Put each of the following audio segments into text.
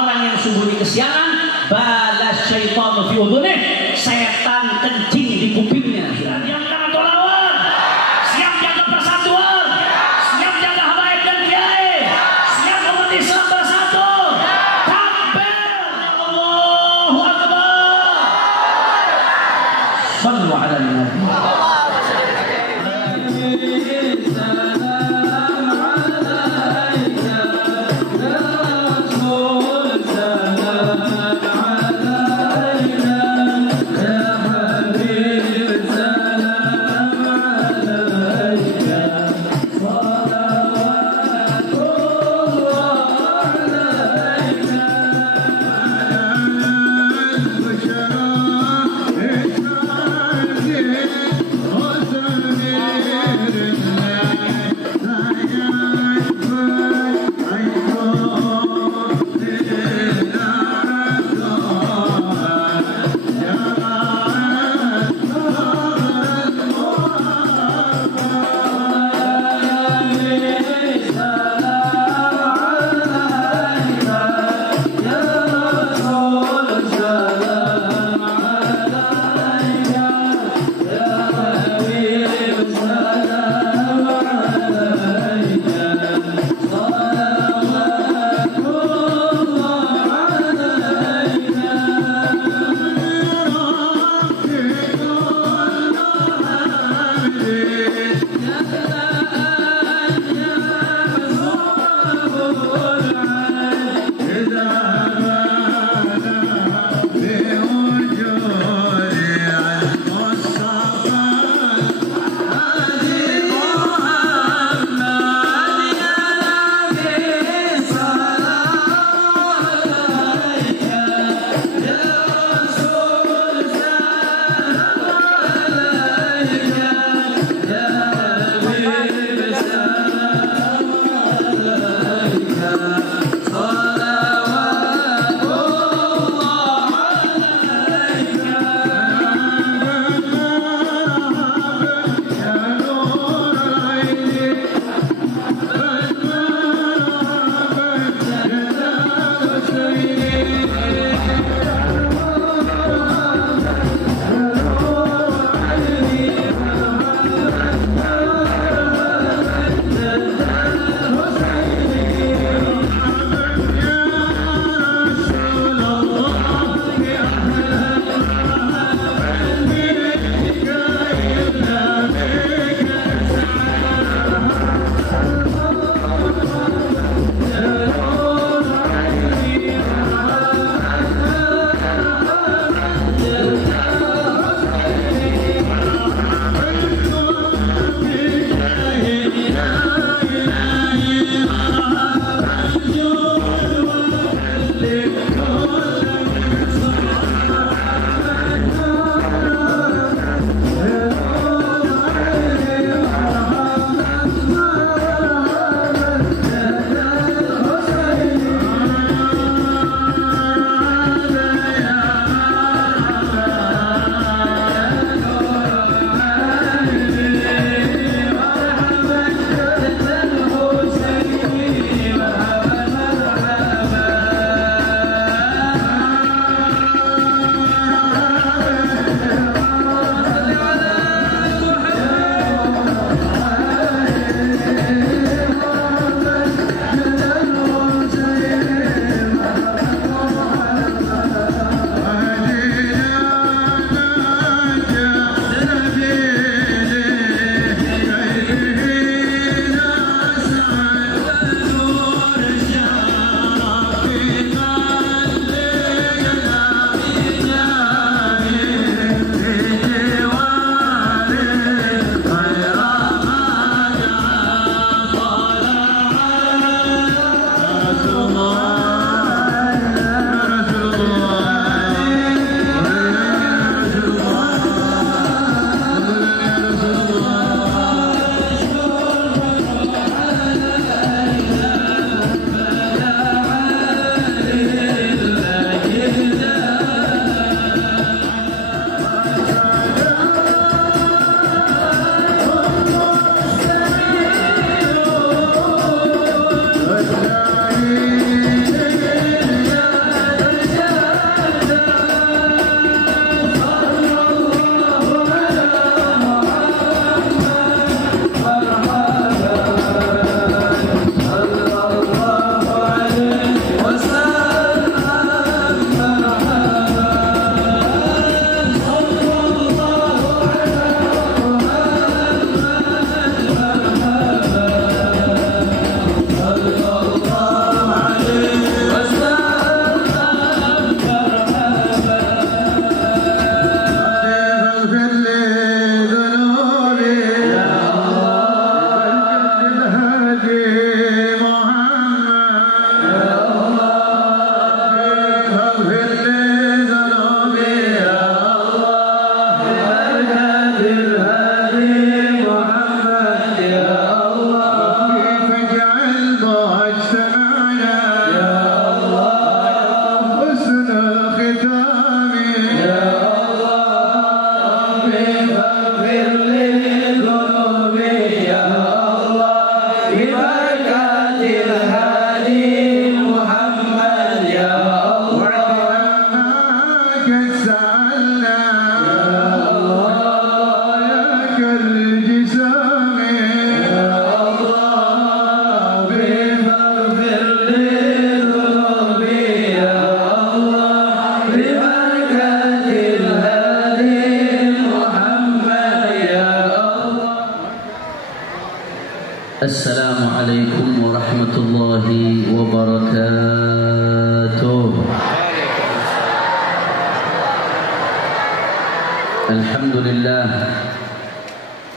orang yang sembunyi kesianan, balas syaitanu fi udhunih, setan kencing di kupingnya. Siap jaga tolawar, siap jaga persatuan, siap jaga habaib dan kiai, siap umat Islam bersatu. Takbir, Allahu Akbar. Sallu ala nabi.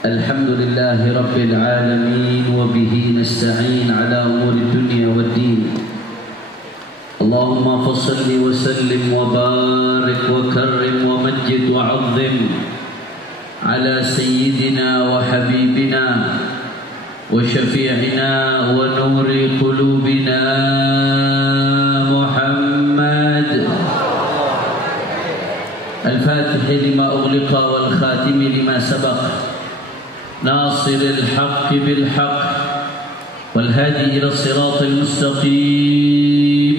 الحمد لله رب العالمين وبه نستعين على أمور الدنيا والدين اللهم فصل وسلم وبارك وكرم ومجد وعظم على سيدنا وحبيبنا وشفيعنا ونور قلوبنا محمد الفاتح لما أغلق والخاتم لما سبق ناصر الحق بالحق والهادي إلى الصراط المستقيم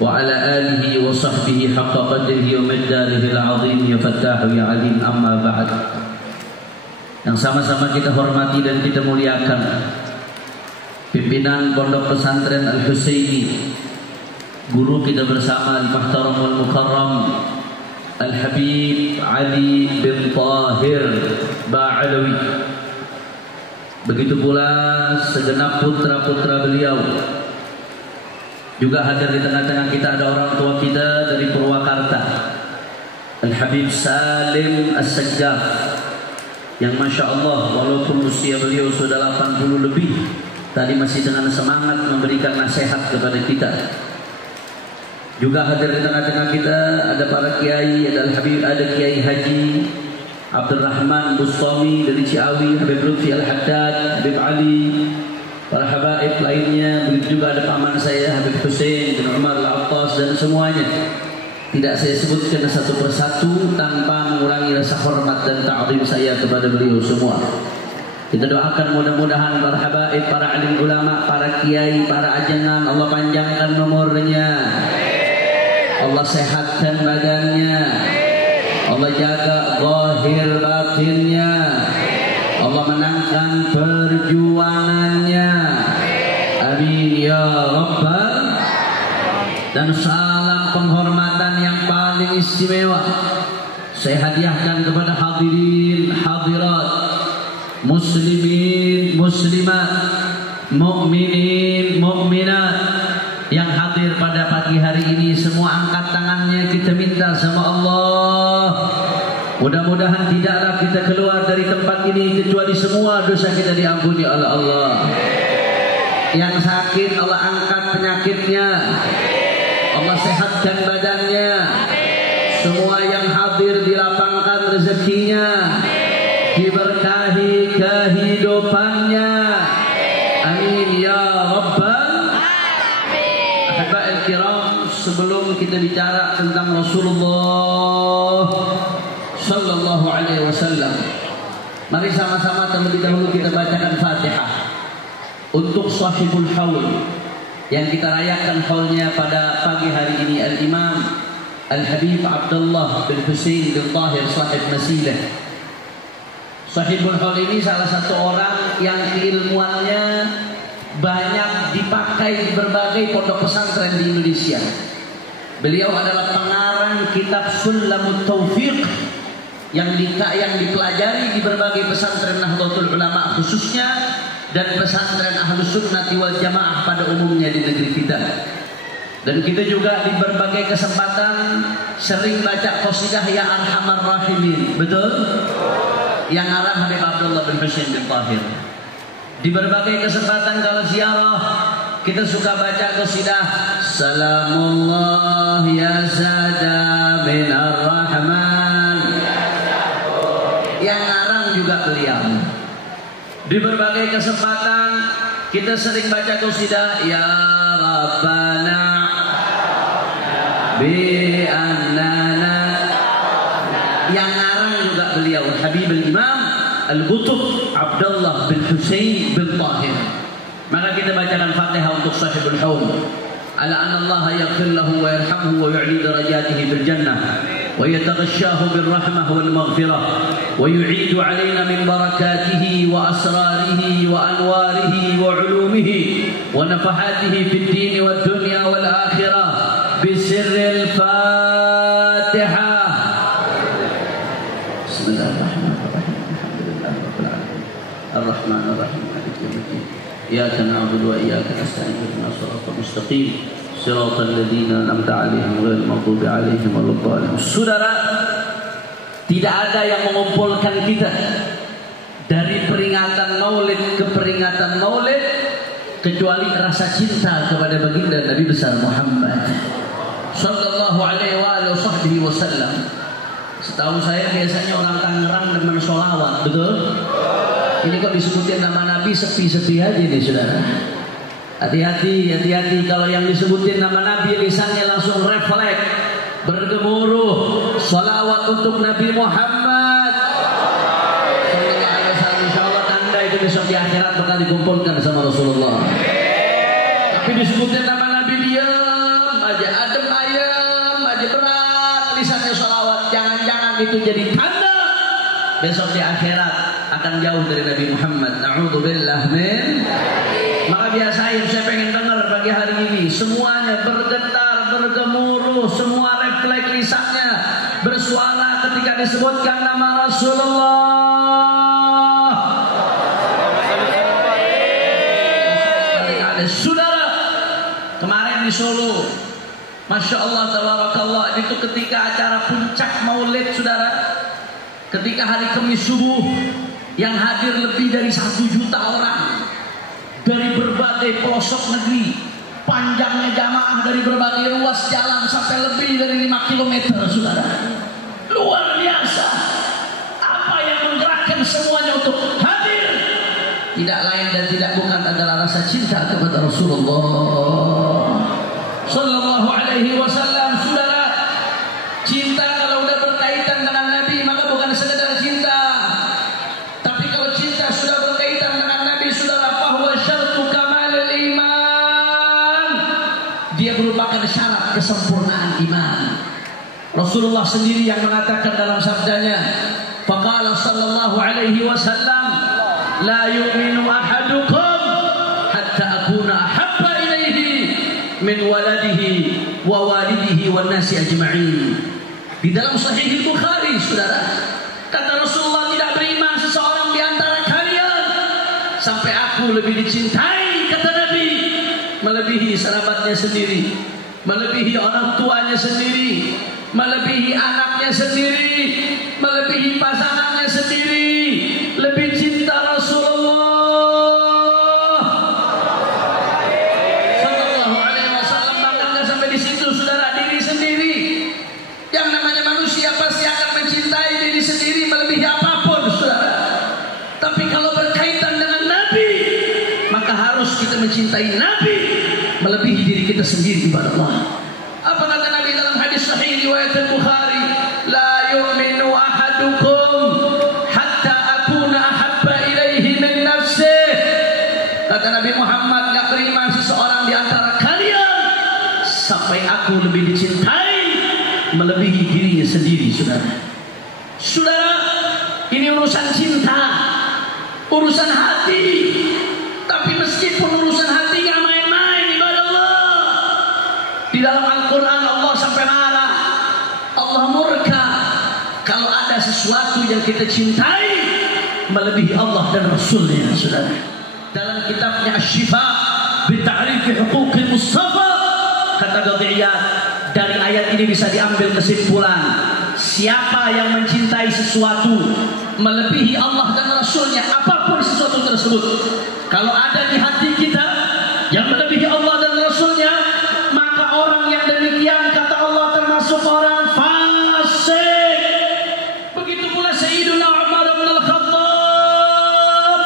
وعلى آله وصحبه حق قدره ومقداره العظيم يا فتاح يا عليم أما بعد. Yang sama-sama kita hormati dan kita muliakan pimpinan Pondok Pesantren Al-Husaini, guru kita bersama Al-Muhtaram wal-Mukarram Al-Habib Ali bin Tahir Ba'alawi. Begitu pula segenap putra-putra beliau. Juga hadir di tengah-tengah kita ada orang tua kita dari Purwakarta, Al-Habib Salim As-Sajjaf, yang Masya Allah walaupun usia beliau sudah 80 lebih, tadi masih dengan semangat memberikan nasihat kepada kita. Juga hadir di tengah-tengah kita ada para kiai, ada Al-Habib, ada Kiai Haji Abdul Rahman Bustami dari Ciawi, Habib Lutfi Al-Haddad, Habib Ali, para habaib lainnya. Begitu juga ada paman saya Habib Hussein bin Umar Al-Attas dan semuanya. Tidak saya sebutkan satu persatu tanpa mengurangi rasa hormat dan ta'zim saya kepada beliau semua. Kita doakan mudah-mudahan para habaib, para alim ulama, para kiai, para ajengan Allah panjangkan umurnya, Allah sehatkan badannya, Allah jaga zahir batinnya, Allah menangkan perjuangannya. Amin ya Rabbal. Dan salam penghormatan yang paling istimewa saya hadiahkan kepada hadirin hadirat, muslimin muslimat, mukminin mukminat yang hadir pada pagi hari ini. Semua angkat tangannya, kita minta sama Allah, mudah-mudahan tidaklah kita keluar dari tempat ini kecuali semua dosa kita diampuni oleh Allah. Yang sakit Allah angkat penyakitnya, Allah sehatkan badannya. Semua yang hadir dilapangkan rezekinya, diberkahi kehidupannya. Amin ya Rabbal. Ahiba'il kiram, sebelum kita bicara tentang Rasulullah Sallallahu Alaihi Wasallam, mari sama-sama terlebih dahulu kita bacakan Fatihah untuk sahibul haul yang kita rayakan haulnya pada pagi hari ini, Al-Imam Al-Habib Abdullah bin Husain bin Tahir sahib Masilah. Sahibul haul ini salah satu orang yang keilmuannya banyak dipakai di berbagai pondok pesantren di Indonesia. Beliau adalah pengarang kitab Sulamut Taufiq yang dipelajari di berbagai pesantren Nahdlatul Ulama khususnya, dan pesantren Ahlus Sunnati wal Jamaah pada umumnya di negeri kita. Dan kita juga di berbagai kesempatan sering baca qasidah Ya Arhamar Rahimin, betul? Yang arang Habib Abdullah bin Husain bin Tahir. Di berbagai kesempatan kalau ziarah kita suka baca qasidah Salamullah ya Sada bin Ar-Rahman, yang arang juga beliau. Di berbagai kesempatan kita sering baca qasidah Ya Rabbana bi annana, yang ngarang juga beliau Habib al-Imam Al-Qutb Abdullah bin Husain bin Tahir. Maka kita bacakan Fatihah untuk sahibul haul. Ala anna Allah yaghfir lahu wa yarhamhu wa yu'li darajatihi bil jannah wa yataghashahu bir rahmah wal maghfirah wa yu'idu alaina min barakatihi wa asrarihi wa anwarihi wa ulumihi wa nafahatihi fid din wad dunya wal akhirah bi sirril Fatihah. Bismillahirrahmanirrahim. Alhamdulillahirabbil alamin. Ar-Rahmanir Rahim. Maliki yaumiddin. Iyyaka na'budu wa iyyaka nasta'in. Ihdinas siratal mustaqim. Siratal ladzina an'amta 'alaihim ghairil maghdubi 'alaihim waladdallin. Saudara, Tidak ada yang mengumpulkan kita dari peringatan Maulid ke peringatan Maulid kecuali rasa cinta kepada baginda Nabi besar Muhammad sallallahu alaihi wasallam. Setahu saya biasanya orang Tangerang demen sholawat, betul? Ini kok disebutin nama Nabi sepi-sepi aja nih saudara. Hati-hati kalau yang disebutin nama Nabi lisannya langsung refleks, bergemuruh sholawat untuk Nabi Muhammad sallallahu alaihi wasallam. Insyaallah Anda itu besok di akhirat bakal dikumpulkan sama Rasulullah. Tapi disebutin nama Nabi diam aja, adem ayem aja, berat lisannya sholawat. Jangan-jangan itu jadi tanda besok di akhirat akan jauh dari Nabi Muhammad. Na'udzubillah min. Maka biasain, saya pengen dengar pagi hari ini semuanya bergetar, bergemuruh, semua refleks lisannya bersuara ketika disebutkan nama Rasulullah. Saudara, kemarin di Solo, Masya Allah, tabarakallah, itu ketika acara puncak Maulid, saudara, ketika hari Kamis subuh yang hadir lebih dari 1 juta orang dari berbagai pelosok negeri, panjangnya jamaah dari berbagai ruas jalan sampai lebih dari 5 km, saudara. Luar biasa. Apa yang menggerakkan semuanya untuk hadir? Tidak lain dan tidak bukan adalah rasa cinta kepada Rasulullah sallallahu alaihi wasallam. Saudara, cinta kalau udah berkaitan dengan Nabi maka bukan sekedar cinta. Tapi kalau cinta sudah berkaitan dengan Nabi, saudara, fahuwa syartu kamalil iman. Dia merupakan syarat kesempurnaan iman. Rasulullah sendiri yang mengatakan dalam sabdanya, faqala sallallahu alaihi wasallam, la yu'minu ahadukum hatta akuna ahabba ilaihi min waladihi wa walidihi wan nasi ajma'in. Di dalam Sahih Bukhari, saudara, kata Rasulullah, tidak beriman seseorang di antara kalian sampai aku lebih dicintai, kata Nabi, melebihi sahabatnya sendiri, melebihi orang tuanya sendiri, melebihi anaknya sendiri, melebihi pasangannya sendiri, lebih cinta Rasulullah sallallahu alaihi wasallam. Bahkan nggak sampai di situ, saudara, diri sendiri. Yang namanya manusia pasti akan mencintai diri sendiri melebihi apapun, saudara. Tapi kalau berkaitan dengan Nabi, maka harus kita mencintai Nabi melebihi diri kita sendiri, kepada Allah. Apa kata Nabi dalam hadis sahih riwayat Bukhari? La yu'minu ahadukum hatta akuna ahabba ilaihi min nafsihi. Kata Nabi Muhammad, gak beriman seseorang di antara kalian sampai aku lebih dicintai melebihi dirinya sendiri, saudara. Saudara, ini urusan cinta, urusan hati. Tapi meskipun urusan hati gak main-main, ibadah Allah. Di dalam Al-Quran Allah sampai marah, Allah murka kalau ada sesuatu yang kita cintai melebihi Allah dan Rasulnya, saudara. Dalam kitabnya Asy-Syifa bi Ta'rifi Huquqil Mustafa, kata Qadhiyat, dari ayat ini bisa diambil kesimpulan, siapa yang mencintai sesuatu melebihi Allah dan Rasulnya, apapun sesuatu tersebut, kalau ada di hati kita yang melebihi Allah dan Rasulnya, maka orang yang demikian, kata Allah, termasuk orang fasik. Begitu pula Sayyiduna Umar bin Al-Khattab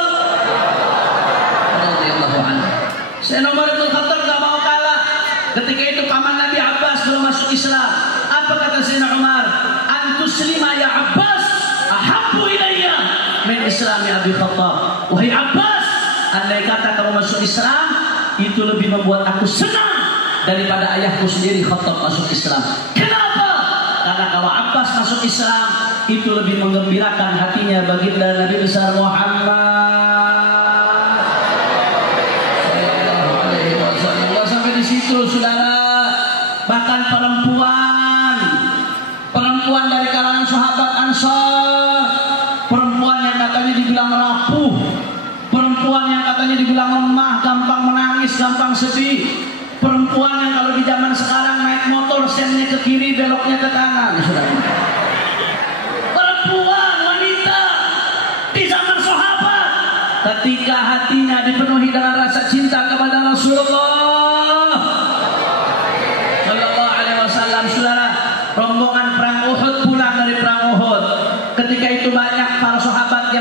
radhiyallahu anhu. Sayyidina Umar bin Al-Khattab gak mau kalah. Ketika itu paman Nabi Abbas belum masuk Islam. Apa kata Sayyidina Umar? Antuslima ya Abbas ahabbu ilayya min islami Abi Khattab. Wahai Abbas, andai kata kamu masuk Islam, itu lebih membuat aku senang daripada ayahku sendiri Khattab masuk Islam. Kenapa? Karena kalau Abbas masuk Islam, itu lebih menggembirakan hatinya baginda Nabi besar Muhammad sallallahu alaihi wasallam. Sampai di situ, saudara. Bahkan perempuan dari kalangan sahabat Ansar, perempuan yang katanya dibilang rapuh, perempuan yang katanya dibilang lemah, gampang menangis, gampang sedih, perempuan yang kalau di zaman sekarang naik motor sennya ke kiri, beloknya ke kanan, saudara.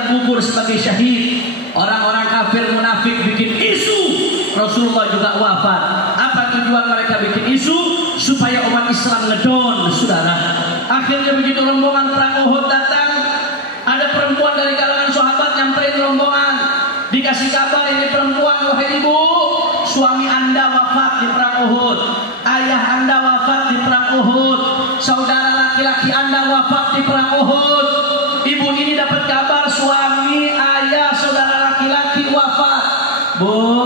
terkubur sebagai syahid. Orang-orang kafir munafik bikin isu Rasulullah juga wafat. Apa tujuan mereka bikin isu? Supaya umat Islam ngedon, saudara. Akhirnya begitu rombongan perang Uhud datang, ada perempuan dari kalangan sahabat nyamperin rombongan, dikasih kabar, ini perempuan, wahai ibu, suami anda wafat di perang Uhud, ayah anda wafat di perang Uhud, saudara laki-laki anda wafat di perang Uhud. Ibu ini dapat kabar suami, ayah, saudara laki-laki wafat. Bu,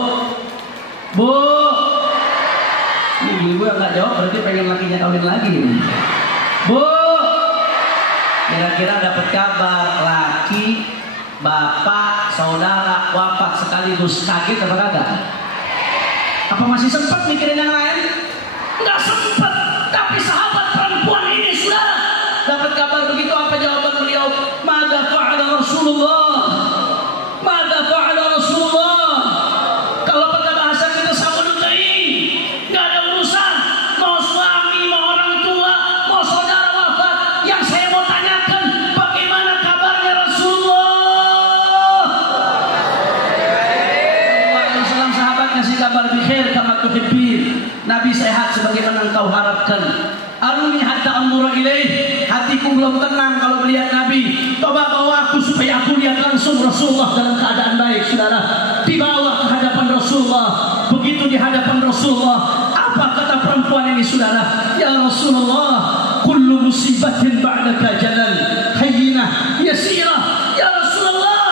ini ibu yang nggak jawab berarti pengen lakinya kawin lagi. Bu, kira-kira dapat kabar laki, bapak, saudara wafat sekaligus, kaget apa kagak? Apa masih sempat mikirin yang lain? Nggak sempat. Tapi sahabat perempuan ini saudara dapat kabar begitu, apa jawaban beliau? Mada fa'ala Rasulullah, mada fa'ala Rasulullah. Kalau pakai bahasa kita sama dukai, nggak ada urusan mau suami, mau orang tua, mau saudara wafat. Yang saya mau tanyakan, bagaimana kabarnya Rasulullah? Sallallahu sahabat ngasih kabar bikhair kama tuhibbin. Nabi sehat sebagaimana engkau harapkan. Aruni hatta anzura ilaih. Hatiku belum tenang kalau melihat Nabi. Coba bawa aku supaya aku lihat langsung Rasulullah dalam keadaan baik, saudara. Dibawa ke hadapan Rasulullah. Begitu di hadapan Rasulullah, apa kata perempuan ini, saudara? Ya Rasulullah, kullu musibatin ba'daka jalal, hayyinah, yasirah. Ya Rasulullah,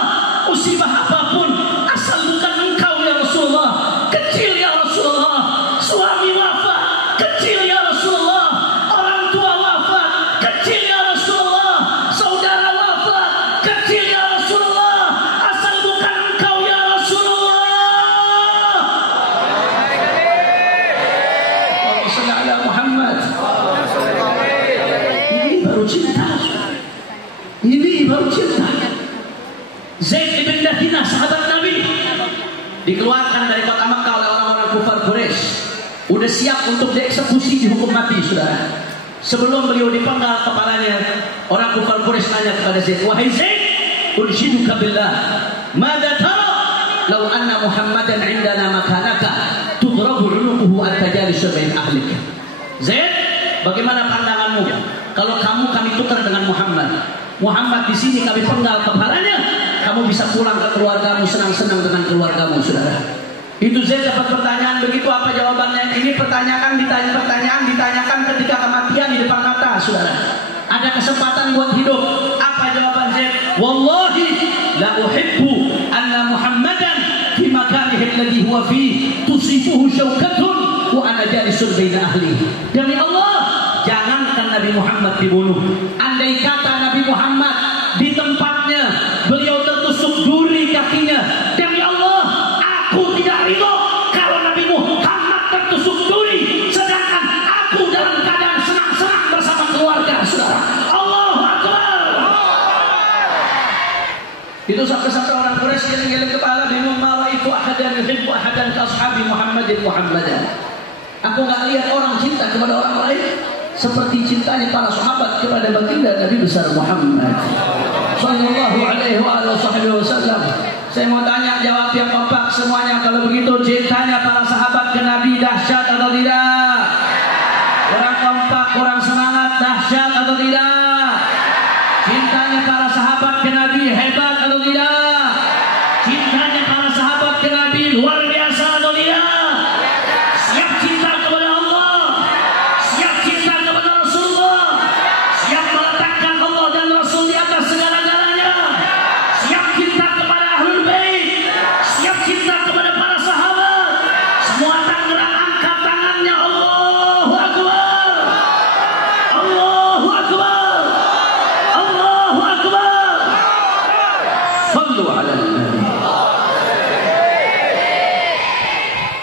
musibah apapun asal bukan engkau ya Rasulullah, kecil ya Rasulullah. Suami wafat, kecil ya Rasulullah. Orang tua wafat, kecil ya Rasulullah. Saudara wafat, kecil ya Rasulullah. Asal bukan engkau ya Rasulullah. Allahumma Muhammad. Ini baru cinta. Ini baru cinta. Zaid ibn Dathina, sahabat Nabi, dikeluarkan dari kota Makkah oleh orang-orang kufar Quraisy. Udah siap untuk dieksekusi, dihukum mati, saudara. Sebelum beliau dipenggal kepalanya, orang kufar Quraisy nanya kepada Zaid, wahai Zaid, unshiduka billah, madza tara law anna Muhammadan indana makanaka tudrabu 'unuquhu at-tajalisa bain ahlik. Zaid, bagaimana pandanganmu kalau kami tukar dengan Muhammad? Muhammad di sini kami penggal kepalanya, kamu bisa pulang ke keluargamu senang-senang dengan keluargamu, saudara. Itu Zaid dapat pertanyaan begitu, apa jawabannya? Ini pertanyaan ditanyakan ketika kematian di depan mata, saudara. Ada kesempatan buat hidup. Apa jawaban Zaid? Wallahi la uhibbu anna Muhammadan fi makanihi alladhi huwa fi tusifuhu syaukatun wa ana jalisun baina ahli. Demi Allah, jangankan Nabi Muhammad dibunuh. Andai kata Nabi Muhammad di tempatnya beliau tertusuk duri kakinya, demi Allah, aku tidak ridho kalau Nabi Muhammad tertusuk duri, sedangkan aku dalam keadaan senang-senang bersama keluarga, saudara. Allahu Akbar. Itu sampai-sampai orang Quraisy geleng-geleng kepala, bingung, ma ra'aitu ahadan yuhibbu ahadan ka ashabi Muhammadin Muhammadan. Aku enggak lihat orang cinta kepada orang lain seperti cintanya para sahabat kepada baginda Nabi besar Muhammad sallallahu alaihi wasallam. Saya mau tanya, jawab yang kompak semuanya. Kalau begitu cintanya para sahabat ke Nabi dahsyat atau tidak? Orang kompak, orang semangat, dahsyat atau tidak? Cintanya para sahabat ke Nabi hebat atau tidak? Cintanya para sahabat ke Nabi luar biasa atau tidak? Siap cinta kepada Allah, siap cinta kepada Rasulullah, siap meletakkan Allah dan Rasul di atas segala-galanya, siap cinta kepada Ahlul Bait, siap cinta kepada para sahabat. Semua tangerang angkat tangannya. Allahu Akbar, Allahu Akbar, Allahu Akbar. Sallu ala Nabi.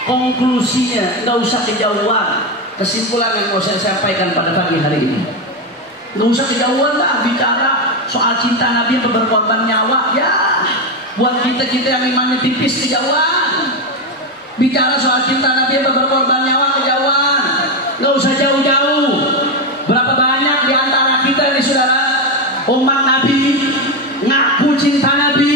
Konklusinya, nggak usah kejauhan. Kesimpulan yang mau saya sampaikan pada pagi hari ini, nggak usah kejauhan lah bicara soal cinta Nabi yang berkorban nyawa. Ya, buat kita yang imannya tipis, kejauhan. Bicara soal cinta Nabi yang berkorban nyawa, kejauhan. Nggak usah jauh-jauh. Berapa banyak di antara kita ini, saudara, umat Nabi ngaku cinta Nabi,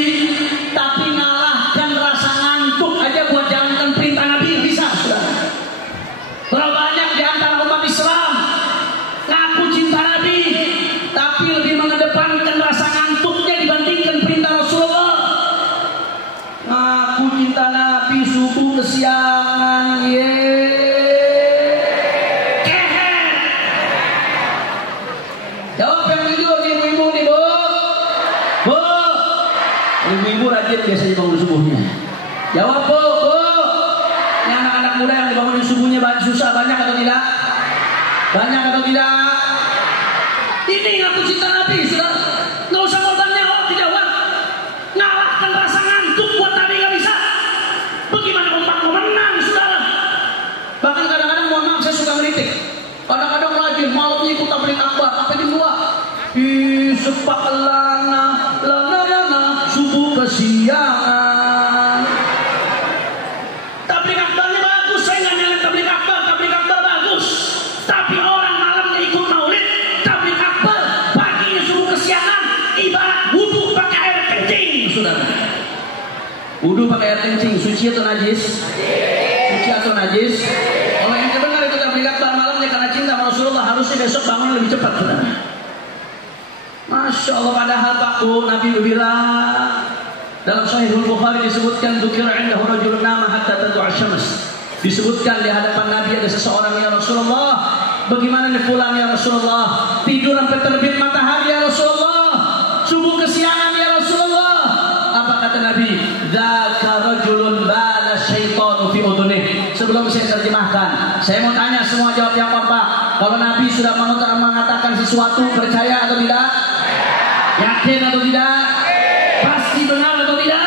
yakin biasanya bangun subuhnya? Jawab bu. Ini anak-anak muda yang dibangunin subuhnya susah, banyak atau tidak? Banyak atau tidak? Ini ngaku cinta Nabi, sudah. Nggak usah korban nyawa, dijawab. Ngalahkan rasa ngantuk buat Nabi nggak bisa. Bagaimana umat mau menang, saudara? Bahkan kadang-kadang, mohon maaf, saya suka ngeritik. Kadang-kadang rajin malamnya ikut tabligh akbar, apa di luar? Sepak lana subuh kesiangan. Tabligh akbarnya bagus, saya nggak nyalain tabligh akbar bagus. Tapi orang malamnya ikut maulid, tabligh akbar, paginya subuh kesiangan, ibarat wudu pakai air kencing, saudara. Wudu pakai air kencing, suci atau najis? Suci atau najis? Kalau yang benar itu tabligh akbar malamnya karena cinta sama Rasulullah, harusnya besok bangun lebih cepat, saudara. Masya Allah, padahal Pak Nabi bilang dalam Sahihul Bukhari disebutkan dzukira indahu rajulun nama hatta tad'u asy-syams. Disebutkan di hadapan Nabi ada seseorang, ya Rasulullah, bagaimana nih fulan ya Rasulullah, tidur sampai terbit matahari ya Rasulullah, subuh kesiangan ya Rasulullah. Apa kata Nabi? Dzaka rajulun bala syaitanu fi udhunih. Sebelum saya terjemahkan, saya mau tanya semua, jawab yang apa? Kalau Nabi sudah mengatakan sesuatu, percaya atau tidak? Yakin atau tidak? Pasti benar atau tidak?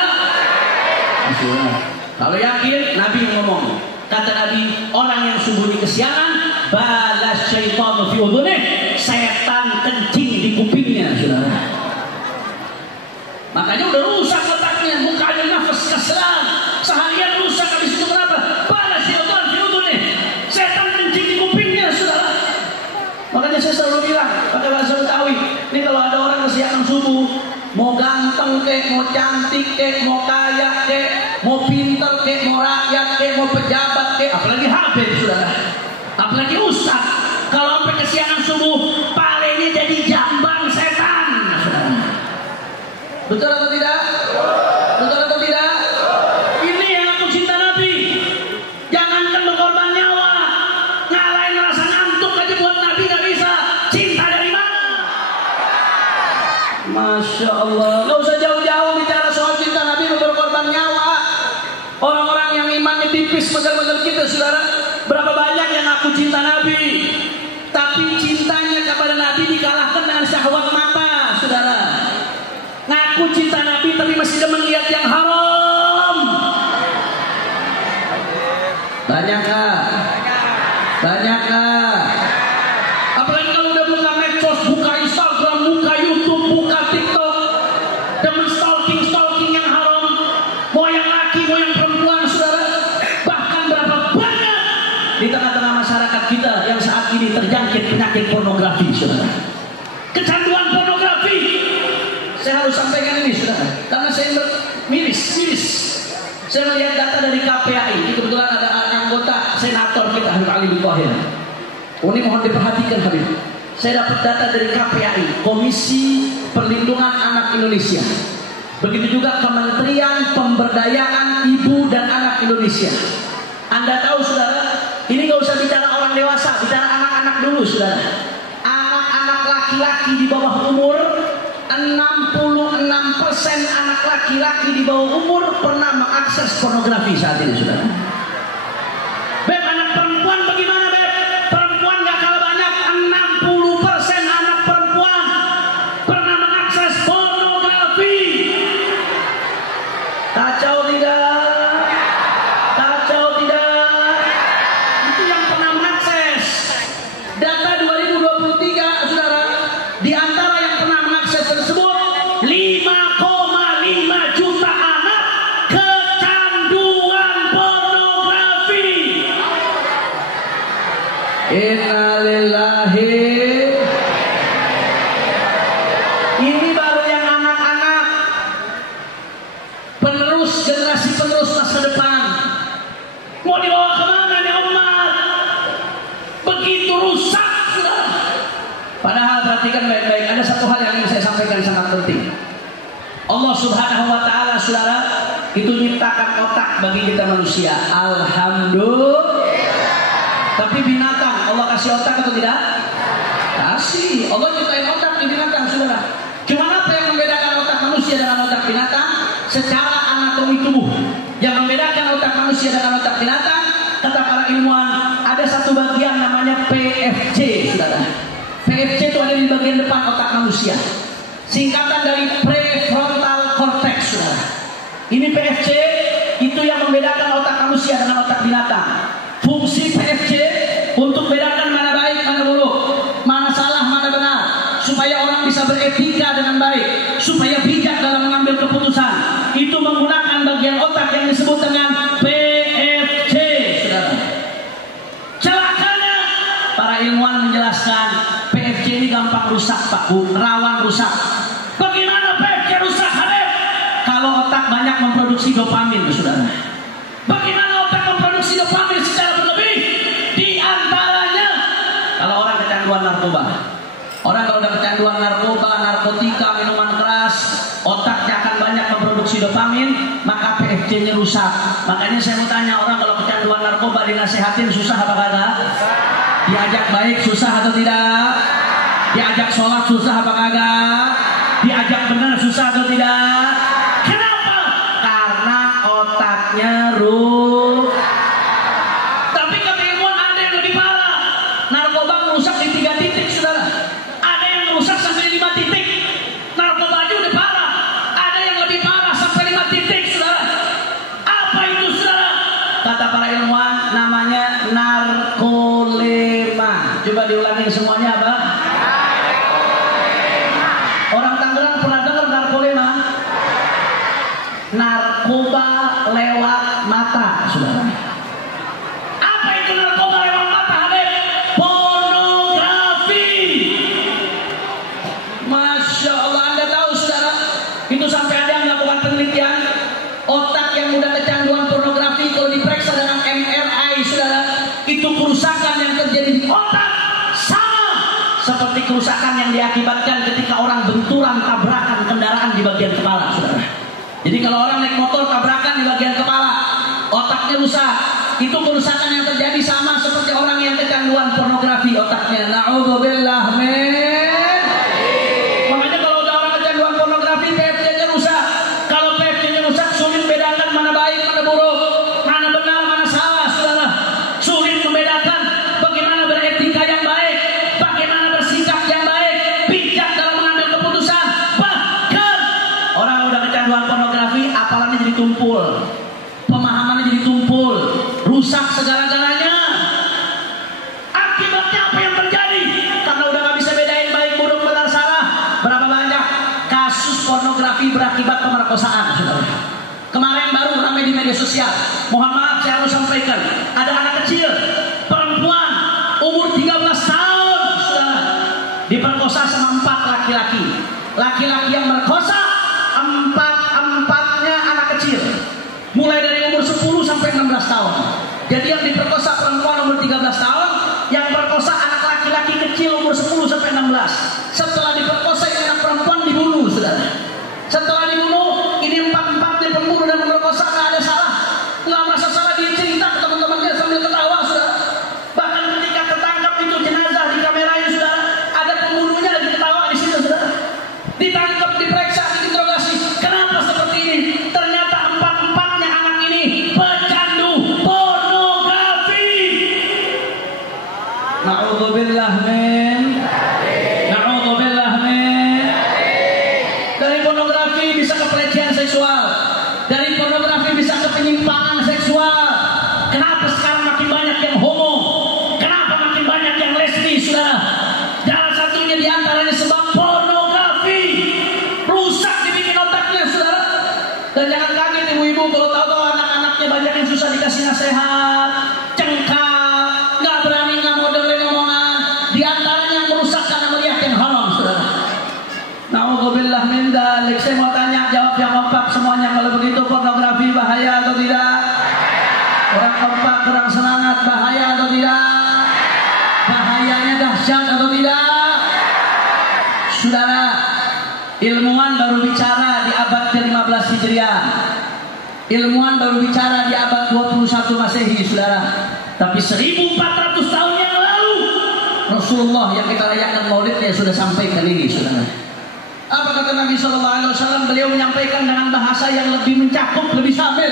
Pasti benar. Kalau yakin, Nabi ngomong. Kata Nabi, orang yang sembunyi kesiangan, balas syaitan fi udhunih, setan kencing di kupingnya, saudara. Makanya udah rusak letaknya, mukanya nafas keselan, seharian rusak. Habis itu kenapa? Balas syaitan fi udhunih, setan kencing di kupingnya, saudara. Makanya saya selalu bilang pakai bahasa Betawi, ini kalau ada orang kesiangan subuh, mau ganteng kek, mau cantik kek, mau kaya kek, mau pinter kek, mau rakyat kek, mau pejabat kek, apalagi habib, saudara, apalagi ustaz, kalau sampai kesiangan subuh, palenya jadi jambang setan, saudara. Betul atau tidak? Betul atau tidak? Ini yang aku cinta Nabi. Jangankan berkorban nyawa, ngalahin rasa ngantuk aja buat Nabi nggak bisa. Cinta dari mana? Masya Allah. Nggak usah jauh-jauh bicara soal cinta Nabi berkorban nyawa. Orang-orang yang imannya tipis model-model kita, saudara, berapa banyak yang ngaku cinta Nabi, tapi cintanya kepada Nabi dikalahkan dengan syahwat mata, saudara. Ngaku cinta Nabi tapi masih demen lihat yang haram. Banyakkah? Banyakkah? Apalagi kalau udah buka medsos, buka Instagram, buka YouTube, buka TikTok, demen stalking yang haram, mau yang laki, mau yang perempuan, saudara. Bahkan berapa banyak di tengah-tengah masyarakat kita yang saat ini terjangkit penyakit pornografi, saudara. Kecanduan pornografi. Saya harus sampaikan ini, saudara, karena saya miris. Saya melihat data dari KPAI. Kebetulan ada anggota senator kita, Habib Ali bin Thahir. Ini mohon diperhatikan, Habib. Saya dapat data dari KPAI, Komisi Perlindungan Anak Indonesia. Begitu juga Kementerian Pemberdayaan Ibu dan Anak Indonesia. Anda tahu, saudara, ini nggak usah bicara orang dewasa, bicara anak-anak dulu, saudara. Anak-anak laki-laki di bawah umur, 66% anak laki-laki di bawah umur pernah mengakses pornografi saat ini, saudara. Beb, anak perempuan bagaimana, Beb? Perempuan gak kalah banyak, 60% anak perempuan pernah mengakses pornografi. Kacau tidak? Kacau tidak? Itu yang pernah mengakses. Data 2023, saudara, di antara yang pernah mengakses tersebut, 5,5 juta anak kecanduan pornografi. Innalillahi. Ini baru yang anak-anak, generasi penerus masa depan. Mau dibawa kemana nih umat? Begitu rusak, saudara. Padahal perhatikan baik-baik, ada satu hal yang ingin saya sampaikan sangat penting. Allah Subhanahu wa Ta'ala, saudara, itu nyiptakan otak bagi kita manusia. Alhamdulillah. Tapi binatang Allah kasih otak atau tidak? Kasih. Allah nyiptain otak di binatang, saudara. Cuma apa yang membedakan otak manusia dengan otak binatang? Secara Ini PFC itu yang membedakan otak manusia dengan otak binatang. Fungsi PFC untuk bedakan mana baik, mana buruk, mana salah, mana benar, supaya orang bisa beretika dengan baik, supaya bijak dalam mengambil keputusan. Itu menggunakan bagian otak yang disebut dengan PFC, saudara. Celakanya, para ilmuwan menjelaskan PFC ini gampang rusak, Pak Bu, rawan rusak. Bagaimana PFC rusak, Habib? Kalau otak banyak memproduksi dopamin, saudara. Bagaimana otak memproduksi dopamin secara berlebih? Di antaranya, kalau orang kecanduan narkoba. Orang kalau udah kecanduan narkoba, narkotika, minuman keras, otaknya akan banyak memproduksi dopamin, maka PFC-nya rusak. Makanya saya mau tanya, orang kalau kecanduan narkoba dinasehatin susah apa kagak? Diajak baik susah atau tidak? Diajak sholat susah apa kagak? Diajak benar susah atau tidak? Kenapa? Karena otaknya rusak. Tapi kata ilmuwan ada yang lebih parah. Narkoba merusak di 3 titik, saudara. Ada yang merusak sampai 5 titik. Narkoba aja udah parah. Ada yang lebih parah sampai 5 titik, saudara. Apa itu, saudara? Kata para ilmuwan, namanya narkolema. Coba diulangin semuanya, apa? Orang Tangerang pernah dengar narkolema? Narkoba lewat mata, saudara. Apa itu narkoba lewat mata, Habib? Pornografi. Masya Allah, Anda tahu, saudara, itu sampai ada yang melakukan penelitian. Otak yang mudah kecanduan pornografi kalau diperiksa dengan MRI, saudara, itu kerusakan yang terjadi di otak sama seperti kerusakan yang diakibatkan ketika orang benturan tabrakan kendaraan di bagian kepala, saudara. Jadi kalau orang naik motor tabrakan di bagian kepala, otaknya rusak. Itu kerusakan yang terjadi sama seperti orang yang kecanduan pornografi, otaknya. Na'udzubillah min. Makanya kalau udah orang kecanduan pornografi, PFC-nya rusak. Kalau PFC-nya rusak, sulit bedakan mana baik, mana buruk, mana benar, mana salah, saudara. Sulit membedakan bagaimana beretika yang baik, bagaimana bersikap yang baik, bijak dalam mengambil keputusan. Bahkan orang udah kecanduan pornografi, apalannya jadi tumpul, pemahamannya jadi tumpul, rusak segala-galanya. Akibatnya apa yang terjadi? Karena udah gak bisa bedain baik, buruk, benar, salah. Berapa banyak kasus pornografi berakibat pemerkosaan, saudara. Kemarin baru ramai di media sosial. Mohon maaf, saya harus sampaikan, ada anak kecil, perempuan, umur 13 tahun, saudara, diperkosa sama 4 laki-laki. Laki-laki yang merkosa, empatnya anak kecil, mulai dari umur 10 sampai 16 tahun. Jadi yang diperkosa perempuan umur 13 tahun, yang perkosa anak laki-laki kecil umur 10 sampai 16. Setelah diperkosa ini anak perempuan dibunuh, saudara. Setelah dibunuh, ini empat-empatnya pembunuh dan pemerkosa, nggak ada salah, nggak merasa salah, dia cerita ke teman-temannya sambil ketawa, saudara. Bahkan ketika ketangkap itu jenazah di kameranya, saudara, ada pembunuhnya lagi ketawa di situ, saudara. Ditangkap, diperiksa, diinterogasi. Kenapa seperti ini? Ternyata empat-empatnya anak ini pecandu pornografi. Na'udzubillah min. Na'udzubillah min. Dari pornografi bisa ke pelecehan seksual. Dari pornografi bisa ke penyimpangan seksual. Kenapa sekarang makin banyak yang homo? Kenapa makin banyak yang lesbi, saudara? Salah satunya diantaranya sebab pornografi. Rusak dibikin otaknya, saudara. Dan jangan kaget ibu-ibu kalau tahu anak-anaknya banyak yang susah dikasih nasihat, cengkak, nggak berani, nggak mau dengerin omongan. Di antaranya yang merusak karena melihat yang haram, saudara. Na'udzubillah min dzalik. Saya mau tanya, jawab yang kompak semuanya. Kalau begitu pornografi bahaya atau tidak? Orang kompak kurang semangat, bahaya atau tidak? Bahayanya dahsyat atau tidak? Saudara, ilmuwan baru bicara di abad ke-15 Hijriah. Ilmuwan baru bicara di abad 21 Masehi, saudara. Tapi 1400 tahun yang lalu, Rasulullah yang kita rayakan maulidnya sudah sampaikan ini, saudara. Apa kata Nabi SAW? Beliau menyampaikan dengan bahasa yang lebih mencakup, lebih sambil.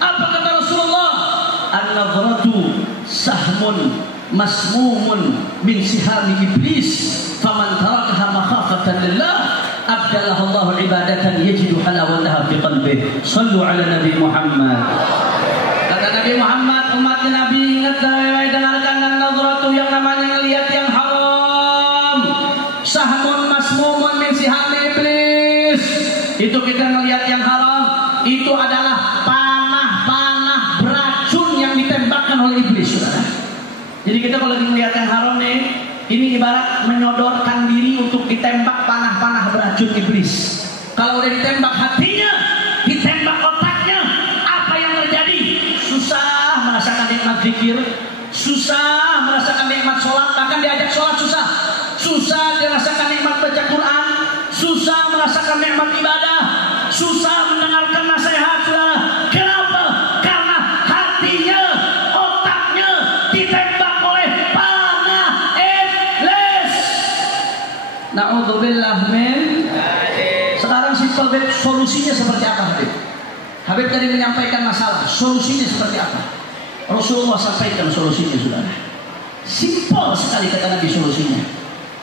Apa kata Rasulullah? An-nadhratu sahmun masmumun min sihami iblis, faman tarakaha makhafatan lillah abdalahu ibadatan yajidu halawataha fi qalbih. Sallu ala Nabi Muhammad. Kata Nabi Muhammad, umatnya Nabi ingat dengarkan nazratu yang namanya ngelihat yang haram. Sahmun masmumun min siham iblis. Itu kita ngelihat yang haram, itu adalah panah-panah beracun yang ditembakkan oleh iblis, saudara. Jadi kita kalau melihat yang haram nih, ini ibarat menyodorkan diri untuk ditembak panah-panah beracun iblis. Kalau udah ditembak hatinya, ditembak otaknya, apa yang terjadi? Susah merasakan nikmat zikir, susah merasakan nikmat sholat, bahkan diajak sholat susah. Susah dirasakan nikmat baca Quran, susah merasakan nikmat ibadah, susah mendengarkan nasihat. Kenapa? Karena hatinya, otaknya ditembak oleh panah iblis. Na'udzubillah min. Sekarang si Habib solusinya seperti apa, Habib? Habib tadi menyampaikan masalah, solusinya seperti apa? Rasulullah sampaikan solusinya, saudara. Simpel sekali kata Nabi solusinya.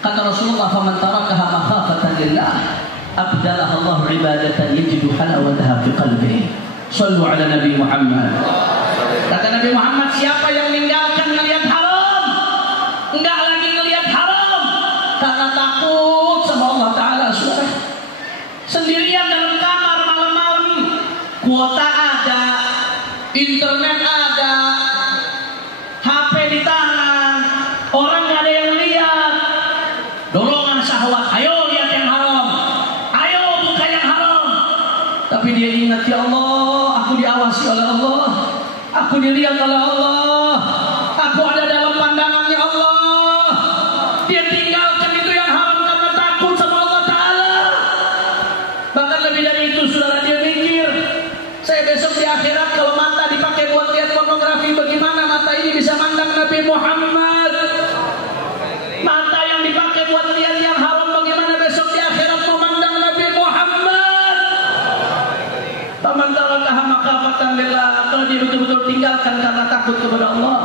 Kata Rasulullah, "Faman tarakaha makhafatan lillah, abdalah Allah ibadatan yajidu halawataha fi qalbihi." Sallu ala Nabi Muhammad. Kata Nabi Muhammad, siapa yang meninggalkan ngelihat haram, enggak lagi ngelihat haram karena takut sama Allah Ta'ala, saudara. Sendirian dalam kamar malam-malam, kuota ada, internet ada, HP di tangan, orang nggak ada yang lihat, dorongan syahwat, ayo lihat yang haram, ayo buka yang haram. Tapi dia ingat, ya Allah, aku diawasi oleh Allah, aku dilihat oleh Allah, aku ada dalam pandangannya Allah. Dia tinggalkan itu yang haram karena takut sama Allah Ta'ala. Bahkan lebih dari itu, saudara, dia mikir, saya besok di akhirat kalau mata dipakai buat lihat pornografi, bagaimana mata ini bisa mandang Nabi Muhammad? Mata yang dipakai buat lihat yang haram, bagaimana besok di akhirat memandang Nabi Muhammad? Faman tarakaha makhafatan lillah, kalau dia betul-betul tinggalkan karena takut kepada Allah,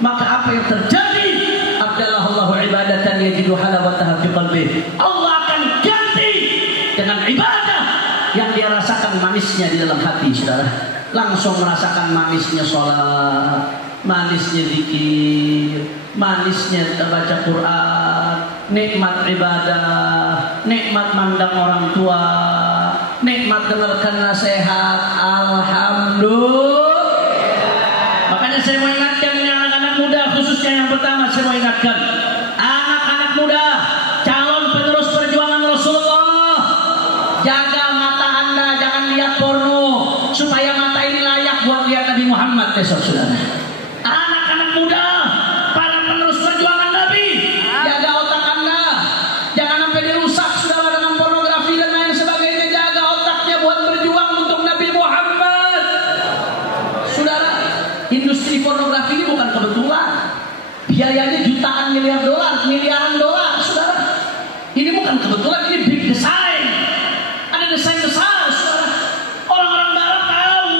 maka apa yang terjadi? Abdallahu ibadatan yajidu halawataha fi qalbihi. Allah akan ganti dengan ibadah yang dia rasakan manisnya di dalam hati, saudara. Langsung merasakan manisnya sholat, manisnya zikir, manisnya baca Quran, nikmat ibadah, nikmat mandang orang tua, nikmat dengarkan nasihat. Alhamdulillah. Makanya saya mau ingatkan ini anak-anak muda, khususnya yang pertama saya mau ingatkan, anak-anak muda, calon penerus perjuangan Rasulullah, jaga mata anda, jangan lihat porno, supaya mata ini layak buat lihat Nabi Muhammad besok, saudara. Anak-anak muda, para penerus perjuangan Nabi, jaga otak anda, jangan sampai dirusak, saudara, dengan pornografi dan lain sebagainya. Jaga otaknya buat berjuang untuk Nabi Muhammad. Saudara, industri pornografi ini bukan kebetulan, biayanya jutaan miliaran dolar, saudara. Ini bukan kebetulan, ini big design. Ada desain besar, saudara. Orang-orang barat tahu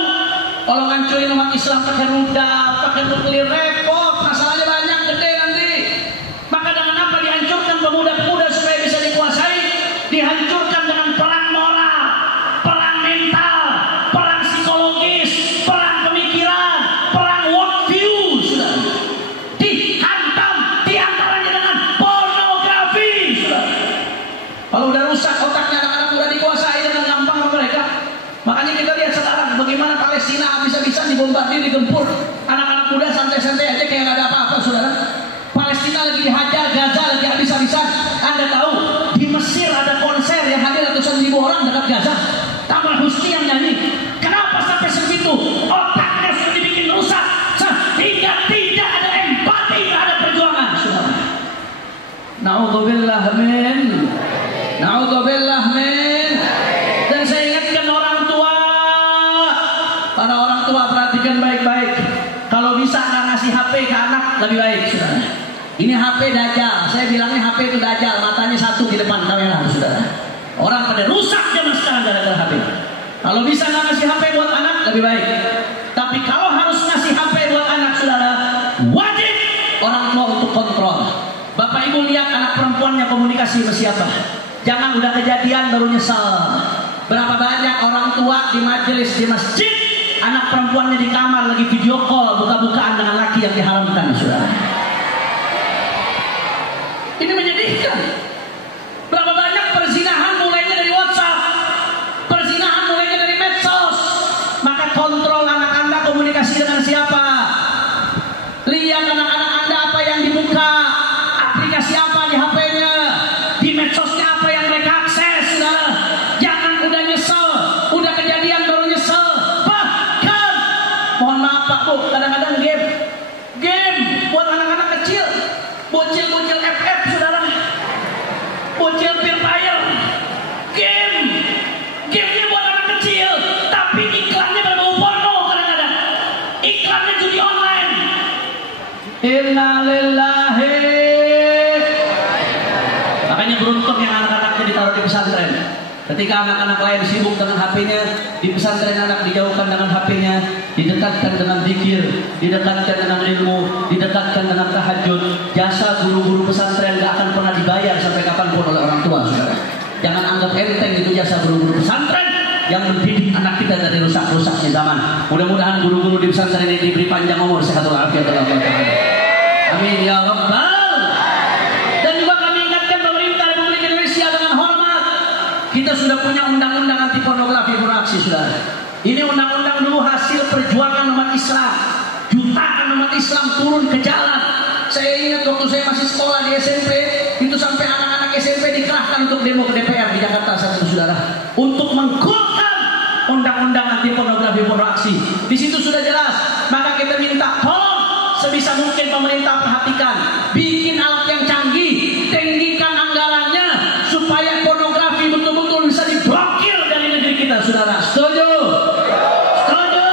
kalau ngancurin umat Islam pakai rudal, pakai nuklir, repot, masalahnya banyak, gede nanti. Maka dengan apa dihancurkan pemuda-pemuda supaya bisa dikuasai? Dihancurkan dengan perang moral, perang mental, perang psikologis, perang pemikiran, perang worldview, saudara. Dihantam diantaranya dengan pornografi, saudara. Kalau udah rusak otaknya anak-anak muda, dikuasai dengan gampang mereka. Makanya kita lihat sekarang bagaimana Palestina habis-habisan dibombardir, digempur. Anak-anak muda santai-santai aja kayak gak ada apa-apa, saudara. Palestina lagi dihajar, Gaza lagi habis-habisan. Anda tahu di Mesir ada konser yang hadir ratusan ribu orang dekat Gaza. Taman Husni yang nyanyi. Kenapa sampai segitu? Otaknya sudah dibikin rusak sehingga tidak ada empati terhadap perjuangan, saudara. Na'udzubillah min. Na'udzubillah min. Dan saya ingatkan orang tua, para orang tua perhatikan baik-baik. Kalau bisa nggak ngasih HP ke anak lebih baik, saudara. Ini HP dajjal, saya bilangnya HP itu dajjal, matanya satu di depan kamera, saudara. Orang pada rusak zaman sekarang gara-gara HP. Kalau bisa nggak ngasih HP buat anak lebih baik. Tapi kalau harus ngasih HP buat anak, saudara, wajib orang tua untuk kontrol. Bapak ibu lihat anak perempuannya komunikasi sama siapa. Jangan udah kejadian baru nyesel. Berapa banyak orang tua di majelis di masjid, anak perempuannya di kamar lagi video call buka-bukaan dengan laki yang diharamkan, saudara. Ini menyedihkan. Berapa banyak perzinahan mulainya dari WhatsApp, perzinahan mulainya dari medsos. Maka kontrol anak Anda komunikasi dengan siapa. Lihat anak-anak Anda apa yang dibuka, aplikasi apa di HP-nya, di medsosnya apa yang mereka akses, saudara. Jangan udah nyesel, udah kejadian baru nyesel. Bahkan, mohon maaf Pak Bu, kadang-kadang game buat anak-anak kecil, bocil-bocil FF, saudara, bocil Free Fire, gamenya buat anak kecil, tapi iklannya berbau porno kadang-kadang, iklannya judi online. Innalillahi. Makanya beruntung yang anak-anaknya ditaruh di pesantren. Ketika anak-anak lain sibuk dengan HP-nya, di pesantren anak dijauhkan dengan HP-nya, didekatkan dengan zikir, didekatkan dengan ilmu, didekatkan dengan tahajud. Jasa guru-guru pesantren gak akan pernah dibayar sampai kapanpun oleh orang tua, saudara. Jangan anggap enteng itu jasa guru-guru pesantren yang mendidik anak kita dari rusak-rusaknya zaman. Mudah-mudahan guru-guru di pesantren ini diberi panjang umur, sehat walafiat. Amin ya rabbal. Dan juga kami ingatkan pemerintah Republik Indonesia dengan hormat. Kita sudah punya undang-undang anti pornografi pornografi, saudara. Ini undang-undang dulu hasil perjuangan umat Islam. Jutaan umat Islam turun ke jalan. Saya ingat waktu saya masih sekolah di SMP, itu sampai anak-anak SMP dikerahkan untuk demo ke DPR di Jakarta saat itu, saudara, untuk menggolkan undang-undang anti pornografi pornografi. Di situ sudah jelas. Maka kita minta tolong sebisa mungkin pemerintah perhatikan, bikin alat yang canggih, tinggikan anggarannya supaya pornografi betul-betul bisa diblokir dari negeri kita, saudara. Setuju? Setuju?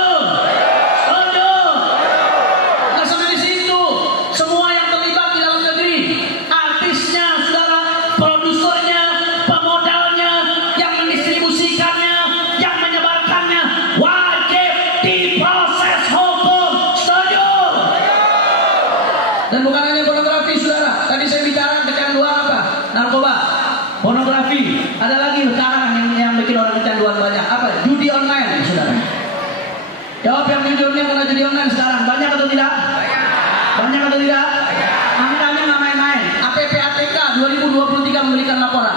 Setuju? Nggak sampai di situ. Semua yang terlibat di dalam negeri, artisnya, saudara, produsernya, pemodalnya, yang mendistribusikannya, yang menyebarkannya, wajib diproses hukum. Setuju? Dan bukan hanya pornografi, saudara. Tadi saya bicara kecanduan apa? Narkoba, pornografi. Ada lagi sekarang yang bikin orang kecanduan banyak. Apa? Judi online, saudara. Jawab yang judi online, karena judi online sekarang banyak atau tidak? Banyak atau tidak? Angkanya nggak main-main. APPATK 2023 memberikan laporan.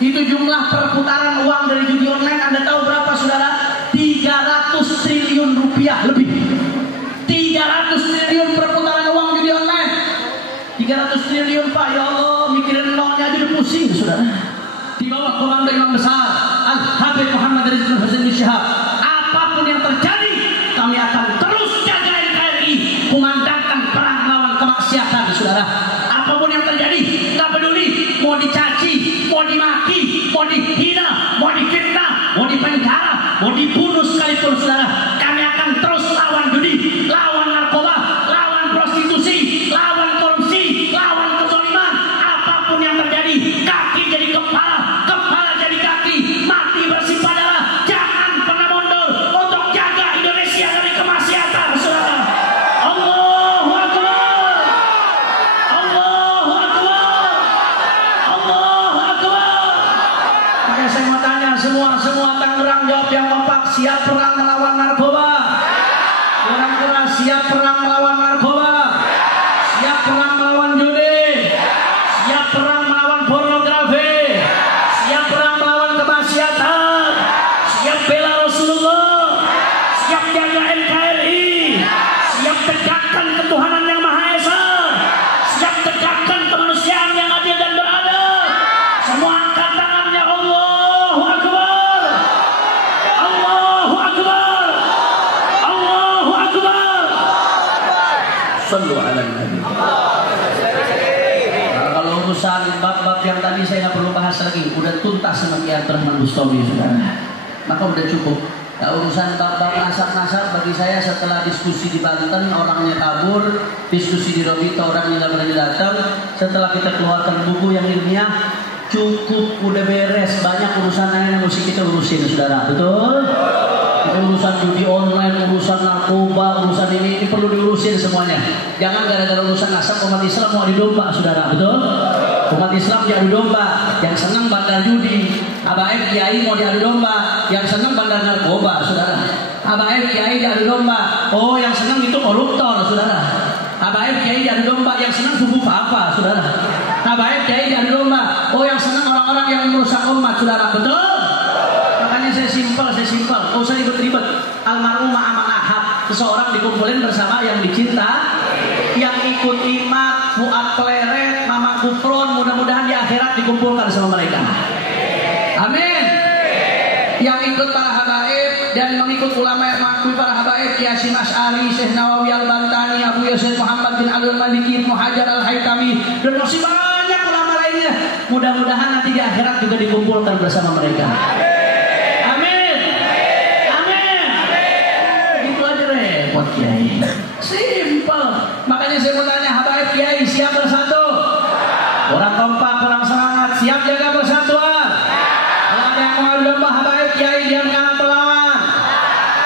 Itu jumlah perputaran uang dari judi online. Anda tahu berapa, saudara? 300 triliun rupiah lebih. 300 triliun perputaran uang judi online. 300 triliun, Pak, ya Allah, mikirin nolnya aja udah pusing, saudara. Di bawah komando Imam Besar Al-Habib Muhammad Rizwan Husain Syihab, apapun yang terjadi, kami akan terus jaga NKRI, kumandangkan perang melawan kemaksiatan, saudara. Apapun yang terjadi, nggak peduli, mau dicaci, mau dimaki, mau dihina, mau difitnah, mau dipenjara, mau dibunuh sekalipun, saudara. Kami akan terus lawan judi, lawan narkoba, lawan prostitusi, lawan korupsi, lawan kezaliman. Apapun yang terjadi, kaki jadi kepala, kepala jadi kaki, mati bersih darah. Jangan pernah mundur untuk jaga Indonesia dari kemaksiatan, saudara. Allahu Akbar, Allahu Akbar, Allahu Akbar. Makanya saya mau tanya semua Tangerang, jawab yang kompak. Siap perang melawan narkoba? Kura-kura siap perang melawan narkoba? Siap perang melawan judi? Siap perang melawan pornografi? Siap perang melawan kemaksiatan? Siap bela Rasulullah? Siap jaga NKRI? Siap tegakkan ketuhanan yang Maha Esa? Siap tegakkan kemanusiaan yang adil dan beradab? Semua angkat tangannya. Allahu Akbar, Allahu Akbar, Allahu Akbar. Sallu ala Nabi. Nah, kalau urusan bab-bab yang tadi saya nggak perlu bahas lagi, udah tuntas sama Kiai Abdurrahman Bustomi, saudara. Maka udah cukup. Nah, urusan bab-bab nasab-nasab bagi saya setelah diskusi di Banten orangnya kabur, diskusi di Robito orangnya nggak berani datang. Setelah kita keluarkan buku yang ilmiah, cukup, udah beres. Banyak urusan lain yang mesti kita urusin, saudara. Betul? Urusan judi online, urusan narkoba, urusan ini perlu diurusin semuanya. Jangan gara-gara urusan nasab umat Islam mau didomba, saudara. Betul? Umat Islam diadu domba, yang senang bandar judi. Habaib kiai mau diadu domba, yang senang bandar narkoba, saudara. Habaib kiai diadu domba, oh yang senang itu koruptor, saudara. Habaib kiai diadu domba, yang senang suku apa, saudara. Habaib kiai diadu domba, oh yang senang orang-orang yang merusak umat, saudara. Betul? Makanya saya simpel, oh usah ribet-ribet. Almarhumah Aman Ahad, seseorang dikumpulin bersama yang dicinta, yang ikut imat, Fuad Pleret, Mama Kufron, mudah-mudahan di akhirat dikumpulkan sama mereka. Amin. Yang ikut para habaib dan mengikut ulama yang mengakui para habaib, Yasin As'ari, Syekh Nawawi Al-Bantani, Abu Yusuf Muhammad bin Alul Maliki, Ibnu Hajar Al-Haytami, dan masih banyak ulama lainnya. Mudah-mudahan nanti di akhirat juga dikumpulkan bersama mereka. Amin. Amin. Itu aja repot kiai. Simple. Makanya saya mau tanya, habaib kiai siap bersatu? Orang kompak, orang semangat, siap jaga persatuan. Kalau ada yang mau adu domba habaib kiai diam kanan atau lawan?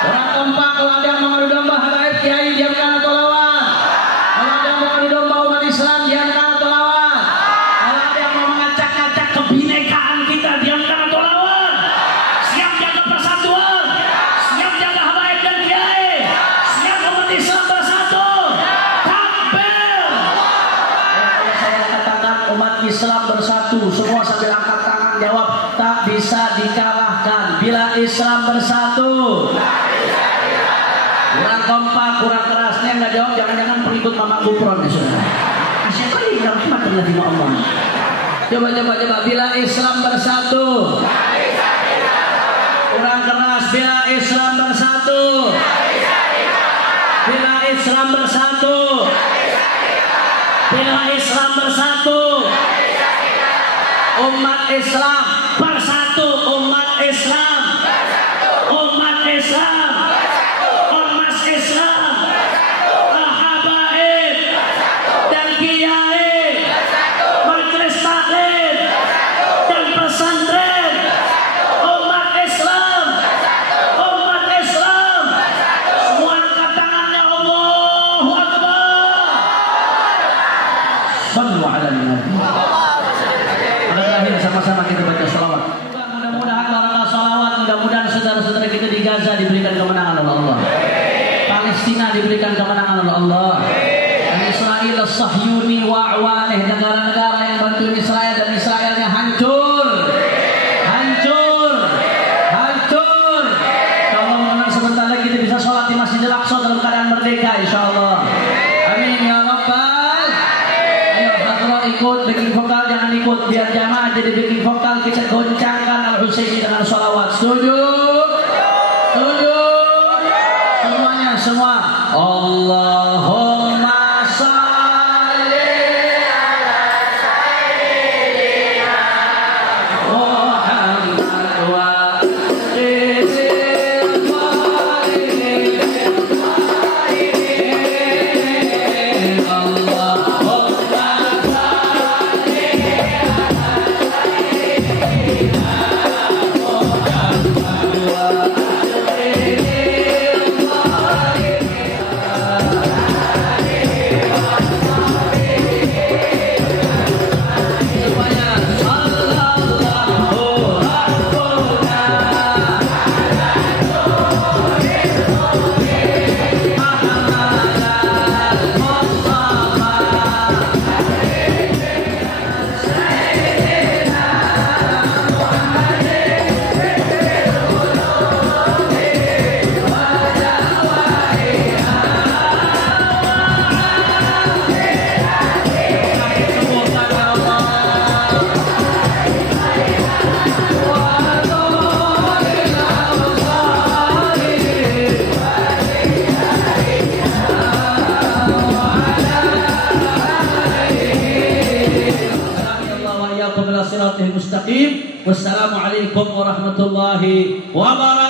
Orang kompak, kalau ada yang mau adu domba habaib kiai diam kanan atau lawan? Kalau ada yang mau adu domba umat Islam diam kanan atau lawan? Kalau ada yang mau mengacak-acak kebinekaan kita diam kanan atau lawan? Siap jaga persatuan, siap jaga habaib dan kiai, siap umat Islam bersatu. Umat Islam bersatu, semua sambil angkat tangan jawab, tak bisa dikalahkan bila Islam bersatu. Kurang kompak, kurang kerasnya nggak jawab, jangan-jangan pengikut Mama Gufron ya saudara. Siapa yang rahmat terjadi Allah? Coba, bila Islam bersatu. Kurang keras, bila Islam bersatu. Bila Islam bersatu. Bila Islam bersatu. Umat Islam bersatu, umat Islam, umat Islam, ormas Islam, habaib dan kiai, majelis taklim dan pesantren, umat Islam, semua angkat tangannya, Allahu Akbar. Sallu ala nabi. Sama-sama kita baca salawat. Mudah-mudahan barakah salawat, mudah-mudahan saudara-saudara kita di Gaza diberikan kemenangan oleh Allah. Palestina diberikan kemenangan oleh Allah. Dan Israel Sahyuni wa awanih, negara-negara yang bantu Israel dan Israelnya hancur. Kalau menang sebentar lagi kita bisa sholat di Masjidil Aqsa dalam keadaan merdeka insyaallah. Amin ya rabbal. Ayo Hadro ikut backing vokal, jangan ikut biar jamaah jadi backing vokal, kita goncangkan Al-Husaini dengan sholawat. Setuju? Semuanya semua. Allahumma shalli ala sayyidina Muhammad wa Wassalamualaikum warahmatullahi wabarakatuh.